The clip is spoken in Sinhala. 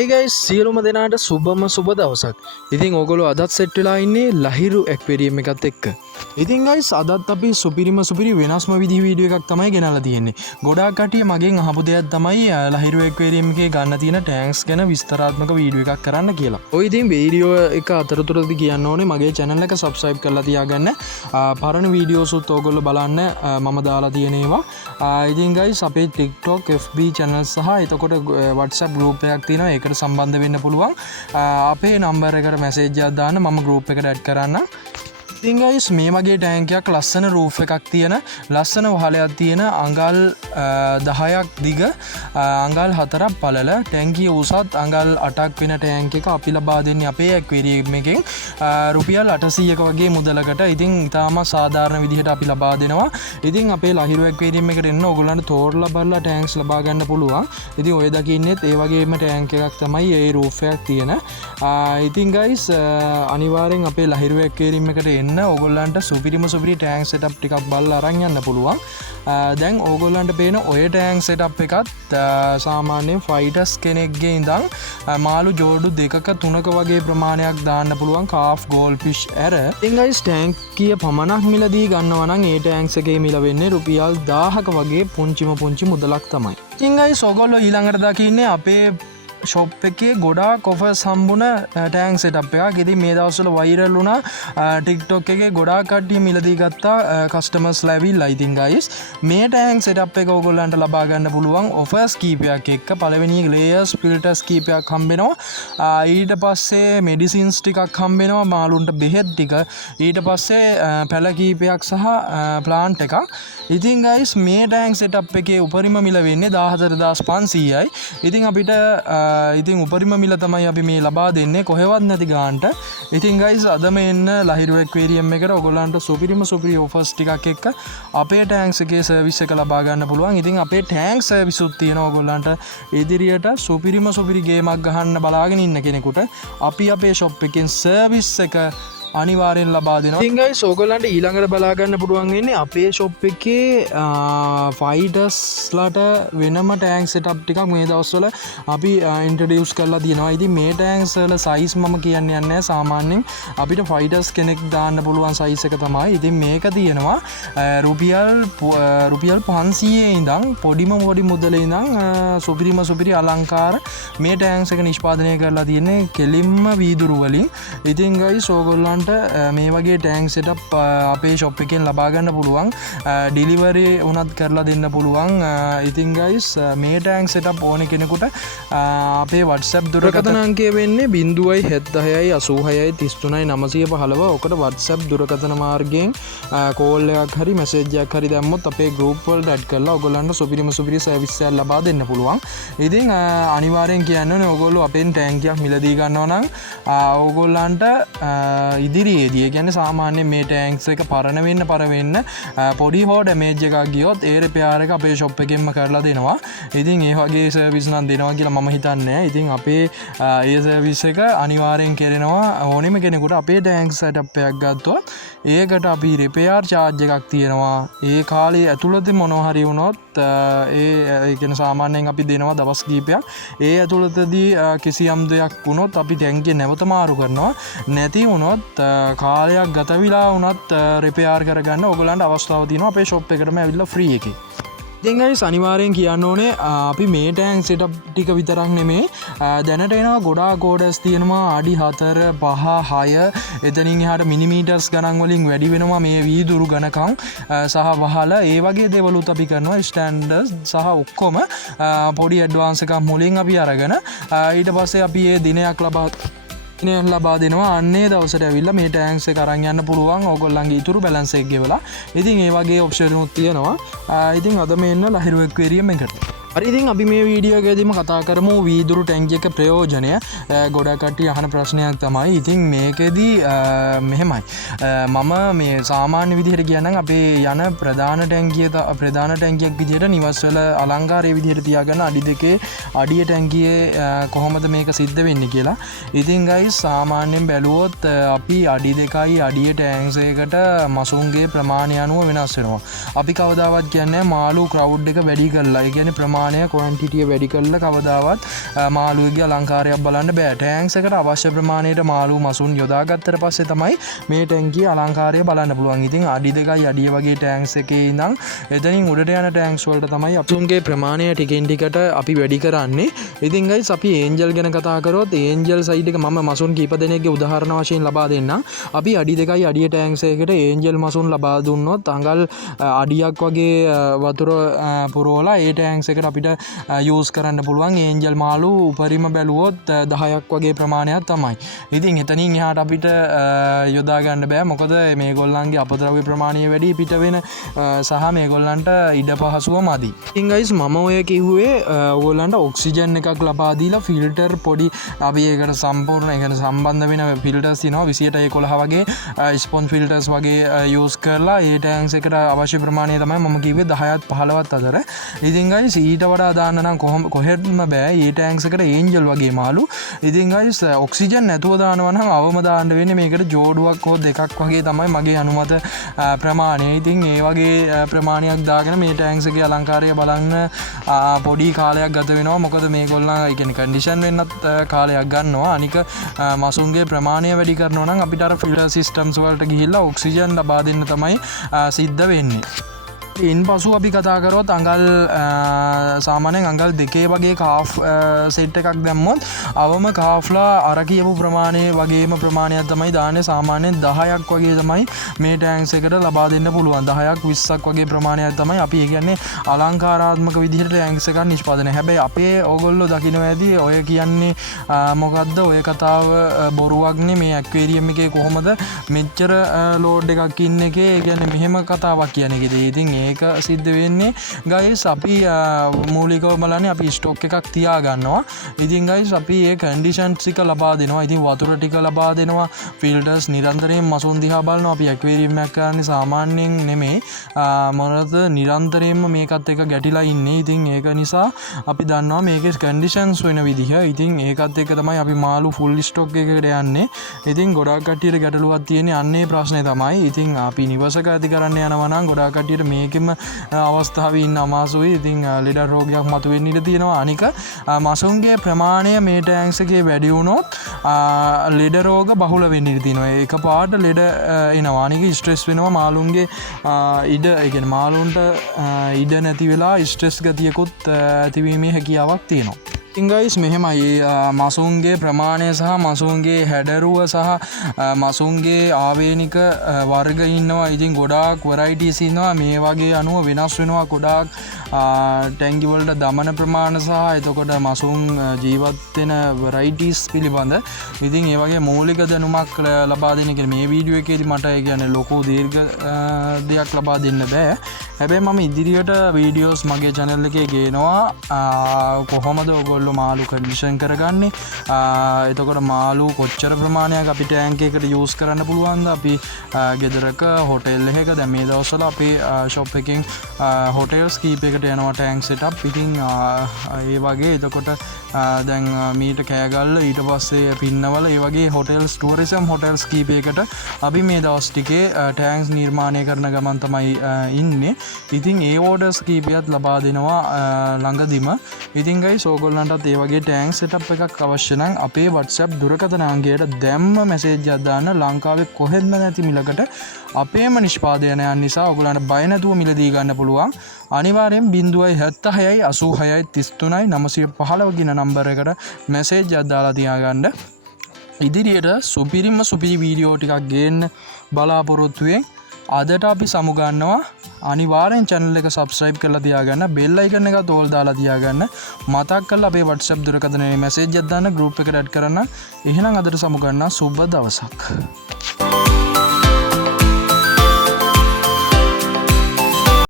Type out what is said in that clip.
Hey guys, සියලුම දෙනාට සුබම සුබ දවසක්. ඉතින් ඕගොල්ලෝ අදත් සෙට් වෙලා ඉන්නේ ලහිරු ඇක්වේරියම් එකත් එක්ක. ඉතින් guys අදත් අපි සුපිරිම වෙනස්ම විදිහේ වීඩියෝ එකක් තමයි ගෙනල්ලා තියෙන්නේ. ගොඩාක් කට්ටිය මගෙන් අහපු දෙයක් තමයි ලහිරු ඇක්වේරියම් එකේ ගන්න තියෙන ටැන්ක්ස් ගැන විස්තරාත්මක වීඩියෝ එකක් කරන්න කියලා. ඔය ඉතින් වීඩියෝ එක අතරතුරදී කියන්න ඕනේ මගේ channel එක subscribe කරලා තියාගන්න. පරණ වීඩියෝස් උත් ඕගොල්ලෝ බලන්න මම දාලා තියෙන ඒවා. ඉතින් guys අපේ TikTok FB channel සහ එතකොට WhatsApp group එකක් තියෙනවා. ඒකට සම්බන්ධ වෙන්න පුළුවන්. අපේ නම්බර් එකට මැසේජ් එකක් දාන්න මම group එකට ඇඩ් කරන්න. ඉතින් guys මේ වගේ ටැංක් එකක් ලස්සන රූෆ් එකක් තියෙන ලස්සන වහලයක් තියෙන අඟල් 10ක් දිග අඟල් 4ක් පළල ටැංකිය උසත් අඟල් 8ක් වෙන ටැංක් එක අපි ලබා දෙන්නේ අපේ ඇක්වේරියම් එකෙන් රුපියල් 800ක වගේ මුදලකට. ඉතින් ඉතාම සාධාරණ විදිහට අපි ලබා දෙනවා. ඉතින් අපේ ලහිරු ඇක්වේරියම් එකට එන්න ඕගොල්ලන්ට තෝරලා බලලා ටැංක්ස් ලබා ගන්න පුළුවන්. ඉතින් ඔය දකින්නෙත් ඒ වගේම ටැංක් එකක් තමයි ඒ රූෆ් එකක් තියෙන. ඉතින් guys අනිවාර්යෙන් අපේ ලහිරු ඇක්වේරියම් එකට එන්න ඕගොල්ලන්ට සුපිරිම ටැංක් සෙටප් ටිකක් බලලා අරන් යන්න පුළුවන්. දැන් ඕගොල්ලන්ට පේන ඔය ටැංක් සෙටප් එකත් සාමාන්‍යයෙන් ෆයිටර්ස් කෙනෙක්ගේ ඉඳන් මාළු ජෝඩු 2ක 3ක වගේ ප්‍රමාණයක් දාන්න පුළුවන් කාෆ් ගෝල්ඩ්ෆිෂ් ඇර. ඉතින් guys ටැංකිය පමණක් මිලදී ගන්නවා නම් ඒ ටැංක්ස් එකේ මිල වෙන්නේ රුපියල් 1000ක වගේ පුංචි මුදලක් තමයි. ඉතින් guys ඕගොල්ලෝ ඊළඟට දකින්නේ අපේ ෂොප් එකේ ගොඩාක් ඔෆර්ස් හම්බුන ටැංක් සෙටප් එකක්. ඉතින් මේ දවස්වල වෛරල් වුණා TikTok එකේ ගොඩාක් කට්ටිය මිලදී ගත්තා කස්ටමර්ස් ලැබිලා. ඉතින් guys මේ ටැංක් සෙටප් එක ඕගොල්ලන්ට ලබා ගන්න පුළුවන් ඔෆර්ස් කීපයක් එක්ක. පළවෙනි ලේයර්ස් ෆිල්ටර්ස් කීපයක් හම්බෙනවා. ඊට පස්සේ මෙඩිසින්ස් ටිකක් හම්බෙනවා මාළුන්ට බෙහෙත් ටික. ඊට පස්සේ පැල කීපයක් සහ ප්ලාන්ට් එකක්. ඉතින් guys මේ ටැංක් සෙටප් එකේ උපරිම මිල වෙන්නේ 14500යි. ඉතින් අපිට ඉතින් උපරිම මිල තමයි අපි මේ ලබා දෙන්නේ කොහෙවත් නැති ගානට. ඉතින් guys අදම එන්න ලහිරු ඇක්වේරියම් එකට ඔයගොල්ලන්ට සුපිරිම ඔෆර්ස් ටිකක් එක්ක අපේ ටැංක්ස් එකේ සර්විස් එක ලබා ගන්න පුළුවන්. ඉතින් අපේ ටැංක් සර්විස් උත් තියෙනවා ඔයගොල්ලන්ට ඉදිරියට සුපිරිම ගේමක් ගහන්න බලාගෙන ඉන්න කෙනෙකුට අපි අපේ ෂොප් එකෙන් සර්විස් එක අනිවාර්යෙන් ලබා දෙනවා. ඉතින් guys ඕගොල්ලන්ට ඊළඟට බලා ගන්න පුළුවන් වෙන්නේ අපේ ෂොප් එකේ ෆයිටර්ස්ලාට වෙනම ටැංක් සෙටප් ටිකක් මේ දවස්වල අපි ඉන්ට්‍රොඩියුස් කරලා තියෙනවා. ඉතින් මේ ටැංක්ස් වල සයිස් මම කියන්නේ නැහැ. සාමාන්‍යයෙන් අපිට ෆයිටර්ස් කෙනෙක් දාන්න පුළුවන් සයිස් එක තමයි. ඉතින් මේක තියෙනවා රුපියල් 500 ඉඳන් පොඩි මුදලේ ඉඳන් සුපිරි අලංකාර මේ ටැංක්ස් එක නිෂ්පාදනය කරලා තියෙන්නේ කෙලින්ම වීදුරු වලින්. ඉතින් guys ඕගොල්ලන්ට මේ වගේ ටැංක් සෙටප් අපේ ෂොප් එකෙන් ලබා ගන්න පුළුවන්. ඩිලිවරි උනත් කරලා දෙන්න පුළුවන්. ඉතින් guys මේ ටැංක් සෙටප් ඕන කෙනෙකුට අපේ WhatsApp දුරකථන අංකය වෙන්නේ 076 86 33 915. ඔකට WhatsApp දුරකථන මාර්ගයෙන් කෝල් එකක් හරි මැසේජ් එකක් හරි දැම්මොත් අපේ group වලට ඇඩ් කරලා ඔයගොල්ලන්ට සුපිරිම සර්විස් එකක් ලබා දෙන්න පුළුවන්. ඉතින් අනිවාර්යෙන් කියන්න ඕනේ ඔයගොල්ලෝ අපෙන් ටැංක් එකක් මිලදී ගන්නවා නම් ඕගොල්ලන්ට ඉදිරියේදී කියන්නේ සාමාන්‍යයෙන් මේ ටැංක්ස් එක පරණ වෙන්න පොඩි හෝ ඩැමේජ් එකක් ගියොත් ඒ රිපෙයාර් එක අපේ ෂොප් එකෙන්ම කරලා දෙනවා. ඉතින් ඒ වගේ සර්විස් නම් දෙනවා කියලා මම හිතන්නේ නැහැ. ඉතින් අපේ ඒ සර්විස් එක අනිවාර්යෙන් කරනවා ඕනෙම කෙනෙකුට. අපේ ටැංක් සෙටප් එකක් ගත්තොත් ඒකට අපි රිපෙයාර් charge එකක් තියෙනවා. ඒ කාලේ ඇතුළත මොනවා හරි වුණොත් ඒ කියන සාමාන්‍යයෙන් අපි දෙනවා දවස් කීපයක්. ඒ ඇතුළතදී කිසියම් දෙයක් වුණොත් අපි ටැංකිය නැවත මාරු කරනවා. නැති වුණොත් කාලයක් ගත වෙලා වුණත් රිපෙයාර් කරගන්න ඔයගොල්ලන්ට අවස්ථාව තියෙනවා අපේ ෂොප් එකටම ඇවිල්ලා ෆ්‍රී එකේ. ඉතින් guys අනිවාර්යෙන් කියන්න ඕනේ අපි මේ ටැංක් සෙටප් ටික විතරක් නෙමේ දැනට එනවා ගොඩාක් ඕඩර්ස් තියෙනවා අඩි 4 5 6 එතනින් එහාට මිලිමීටර්ස් ගණන් වලින් වැඩි වෙනවා මේ වීදුරු ගණකම් සහ වහල ඒ වගේ දේවලුත් අපි කරනවා ස්ටෑන්ඩර්ඩ්ස් සහ ඔක්කොම පොඩි ඇඩ්වාන්ස් එකක් මුලින් අපි අරගෙන ඊට පස්සේ අපි මේ දිනයක් ලබා දෙනවා. අන්නේ දවසට ඇවිල්ලා මේ ටැංක්ස් එක අරන් යන්න පුළුවන් ඕගොල්ලන්ගේ ඉතුරු බැලන්ස් එක ගෙවලා. ඉතින් ඒ වගේ ඔප්ෂන් උත් තියෙනවා. ඉතින් අද මේ එන්න ලහිරු ඇක්වේරියම් එකට. හරි ඉතින් අපි මේ වීඩියෝ එකේදීම කතා කරමු වීදුරු ටැංකිය එක ප්‍රයෝජනය. ගොඩක් කට්ටිය අහන ප්‍රශ්නයක් තමයි. ඉතින් මේකෙදී මෙහෙමයි. මම මේ සාමාන්‍ය විදිහට කියනනම් අපේ යන ප්‍රධාන ටැංකියක් විදිහට නිවස් වල අලංකාරයේ විදිහට තියාගන්න අඩි 2 අඩිය ටැංකියේ කොහොමද මේක සිද්ධ වෙන්නේ කියලා. ඉතින් guys සාමාන්‍යයෙන් බැලුවොත් අපි අඩි 2යි අඩිය ටැංක්ස් එකකට මසුන්ගේ ප්‍රමාණය අනුව වෙනස් වෙනවා. අපි කවදාවත් කියන්නේ මාළු ක්‍රවුඩ් එක වැඩි කරලා. ඒ කියන්නේ ප්‍රමාණය ක්වොන්ටිටිය වැඩි කරලා කවදාවත් මාළුවගේ අලංකාරයක් බලන්න බෑ. ටැන්ක්ස් එකට අවශ්‍ය ප්‍රමාණයට මාළු මසුන් යොදාගත්තට පස්සේ තමයි මේ ටැංකිය අලංකාරය බලන්න පුළුවන්. ඉතින් අඩි 2යි අඩිය වගේ ටැන්ක්ස් එකේ ඉඳන් එතනින් උඩට යන ටැන්ක්ස් වලට තමයි අපුන්ගේ ප්‍රමාණය ටිකෙන් ටිකට අපි වැඩි කරන්නේ. ඉතින් ගයිස් අපි ඒන්ජල් ගැන කතා කරොත් ඒන්ජල් සයිඩ් එක මම මසුන් කීප දෙනෙක්ගේ උදාහරණ වශයෙන් ලබා දෙන්නම්. අපි අඩි 2යි අඩිය ටැන්ක්ස් එකකට ඒන්ජල් මසුන් ලබා දුන්නොත් අඟල් අඩියක් වගේ වතුර පුරවලා ඒ ටැන්ක්ස් එකට අපිට යූස් කරන්න පුළුවන් ඒන්ජල් මාළු උපරිම බැලුවොත් 10ක් වගේ ප්‍රමාණයක් තමයි. ඉතින් එතනින් එහාට අපිට යොදා ගන්න බෑ. මොකද මේගොල්ලන්ගේ අපද්‍රව්‍ය ප්‍රමාණය වැඩි පිට වෙන සහ මේගොල්ලන්ට ඉඩ පහසුව මදි. ඉතින් ගයිස් මම ඔය කිව්වේ ඔයගොල්ලන්ට ඔක්සිජන් එකක් ලබා දීලා ෆිල්ටර් පොඩි අපි ඒකට සම්පූර්ණ ඒකට සම්බන්ධ වෙන ෆිල්ටර්ස් තියෙනවා 20ට 11 වගේ ස්පොන්ජ් ෆිල්ටර්ස් වගේ යූස් කරලා ඒ ටැන්ක්ස් එකට අවශ්‍ය ප්‍රමාණය තමයි මම කිව්වේ 10ත් 15ත් අතර. ඉතින් ගයිස් ඊට වඩා දාන්න නම් කොහෙත්ම බෑ. ඒ ටැන්ක්ස් එකට ඒන්ජල් වගේ මාළු. ඉතින් ගයිස් ඔක්සිජන් නැතුව දානවා නම් අවම දාන්න වෙන්නේ මේකට ජෝඩුවක් හෝ දෙකක් වගේ තමයි මගේ අනුමත ප්‍රමාණය. ඉතින් ඒ වගේ ප්‍රමාණයක් දාගෙන මේ ටැන්ක්ස් එකේ අලංකාරය බලන්න පොඩි කාලයක් ගත වෙනවා. මොකද මේගොල්ලන් ඒ කියන්නේ කන්ඩිෂන් වෙන්නත් කාලයක් ගන්නවා. අනික මසුන්ගේ ප්‍රමාණය වැඩි කරනවා නම් අපිට අර ෆිල්ටර් සිස්ටම්ස් වලට ගිහිල්ලා ඔක්සිජන් ලබා දෙන්න තමයි සිද්ධ වෙන්නේ. ඉන් පසු අපි කතා කරොත් අඟල් සාමාන්‍යයෙන් අඟල් 2 වගේ කාෆ් සෙට් එකක් දැම්මොත් අවම කාෆ්ලා අර කියපු ප්‍රමාණය වගේම ප්‍රමාණයක් තමයි දාන්නේ. සාමාන්‍යයෙන් 10ක් වගේ තමයි මේ ටැන්ක්ස් එකට ලබා දෙන්න පුළුවන්. 10ක් 20ක් වගේ ප්‍රමාණයක් තමයි අපි කියන්නේ අලංකාරාත්මක විදිහට ටැන්ක්ස් එකක් නිෂ්පාදනය. හැබැයි අපේ ඕගොල්ලෝ දකින්න ඇති ඔය කියන්නේ මොකද්ද ඔය කතාව බොරුවක්නේ. මේ ඇක්වේරියම් එකේ කොහොමද මෙච්චර ලෝඩ් එකක් ඉන්න එකේ ඒ කියන්නේ මෙහෙම කතාවක් කියන එකද. ඉතින් ඒක සිද්ධ වෙන්නේ ගයිස් අපි මූලිකව බලන්නේ අපි ස්ටොක් එකක් තියා ගන්නවා. ඉතින් ගයිස් අපි ඒ කන්ඩිෂන්ස් ටික ලබා දෙනවා. ඉතින් වතුර ටික ලබා දෙනවා. ෆිල්ටර්ස් නිරන්තරයෙන් මසුන් දිහා බලනවා. අපි ඇක්වේරියම් එකක් කරන්නේ සාමාන්‍යයෙන් නෙමෙයි මොනවද නිරන්තරයෙන්ම මේකත් එක ගැටිලා ඉන්නේ. ඉතින් ඒක නිසා අපි දන්නවා මේකේ කන්ඩිෂන්ස් වෙන විදිහ. ඉතින් ඒකත් එක්ක තමයි අපි මාළු ෆුල් ස්ටොක් එකකට යන්නේ. ඉතින් ගොඩාක් කට්ටියට ගැටලුවක් තියෙන්නේ අන්නේ ප්‍රශ්නේ තමයි. ඉතින් අපි නිවසක ඇති කරන්න යනවා නම් ගොඩාක් කට්ටියට මේකෙම අවස්ථාවේ ඉන්න අමාසුයි. ඉතින් ලෙඩ රෝගයක් මතුවෙන්න ඉඩ තියෙනවා. අනික මසුන්ගේ ප්‍රමාණය මේ ටැන්ක්ස් එකේ වැඩි වුණොත් ලෙඩ රෝග බහුල වෙන්න ඉඩ තියෙනවා. ඒක පාට ලෙඩ එනවා. අනික ස්ට්‍රෙස් වෙනවා මාළුන්ගේ ඉඩ ඒ කියන්නේ මාළුන්ට ඉඩ නැති වෙලා ස්ට්‍රෙස් ගතියකුත් ඇතිවීමේ හැකියාවක් තියෙනවා. ඉතින් ගයිස් මෙහෙමයි මසුන්ගේ ප්‍රමාණය සහ මසුන්ගේ හැඩරුව සහ මසුන්ගේ ආවේනික වර්ග ඉන්නවා. ඉතින් ගොඩාක් වෙරයිටිස් ඉන්නවා. මේ වගේ අනුව වෙනස් වෙනවා ගොඩාක් ටැංගි වලට දමන ප්‍රමාණ සහ එතකොට මසුන් ජීවත් වෙන වෙරයිටිස් පිළිබඳ. ඉතින් ඒ වගේ මූලික දැනුමක් ලබා දෙන්න කියන්නේ මේ වීඩියෝ එකේදී මට ඒ කියන්නේ ලොකු දීර්ඝ දෙයක් ලබා දෙන්න බෑ. හැබැයි මම ඉදිරියට වීඩියෝස් මගේ channel එකේ ගේනවා කොහොමද ඔයගොල්ලෝ මාළු කන්ඩිෂන් කරගන්නේ. එතකොට මාළු කොච්චර ප්‍රමාණයක් අපි ටැංක් එකකට යූස් කරන්න පුළුවන්ද. අපි ගෙදරක හොටෙල් එකක දැන් මේ දවස්වල අපේ ෂොප් එකෙන් හොටෙල්ස් කීපයකට යනවා ටැංක් සෙටප්. ඉතින් ඒ වගේ එතකොට දැන් මීට කෑගල්ල ඊට පස්සේ පින්නවල ඒ වගේ හොටෙල්ස් ටුවරිසම් හොටෙල්ස් කීපයකට අපි මේ දවස් ටිකේ ටැංක්ස් නිර්මාණය කරන ගමන් තමයි ඉන්නේ. ඉතින් ඒ ඕඩර්ස් කීපයක් ලබා දෙනවා ළඟදිම. ඉතින් ගයිස් ඕගොල්ලන්ටත් ඒ වගේ ටැංක් සෙටප් එකක් අවශ්‍ය නම් අපේ WhatsApp දුරකථන අංකයට දැම්ම මැසේජ් එකක් දාන්න. ලංකාවේ කොහෙත්ම නැති මිලකට අපේම නිෂ්පාදනයන් නිසා ඔයගොල්ලන්ට බය නැතුව මිලදී ගන්න පුළුවන්. අනිවාර්යෙන් 076 86 33 915 කියන නම්බර එකට මැසේජ් එකක් දාලා තියාගන්න. ඉදිරියට සුපිරි වීඩියෝ ටිකක් ගේන්න බලාපොරොත්තු වෙන්. අදට අපි සමුගන්නවා. අනිවාර්යෙන් channel එක subscribe කරලා තියාගන්න. bell icon එක තෝල් දාලා තියාගන්න. මතක් කරලා අපේ WhatsApp දුරකථනයේ message එකක් දාන්න group එකට add කරන්න. එහෙනම් අදට සමුගන්නවා. සුබ දවසක්.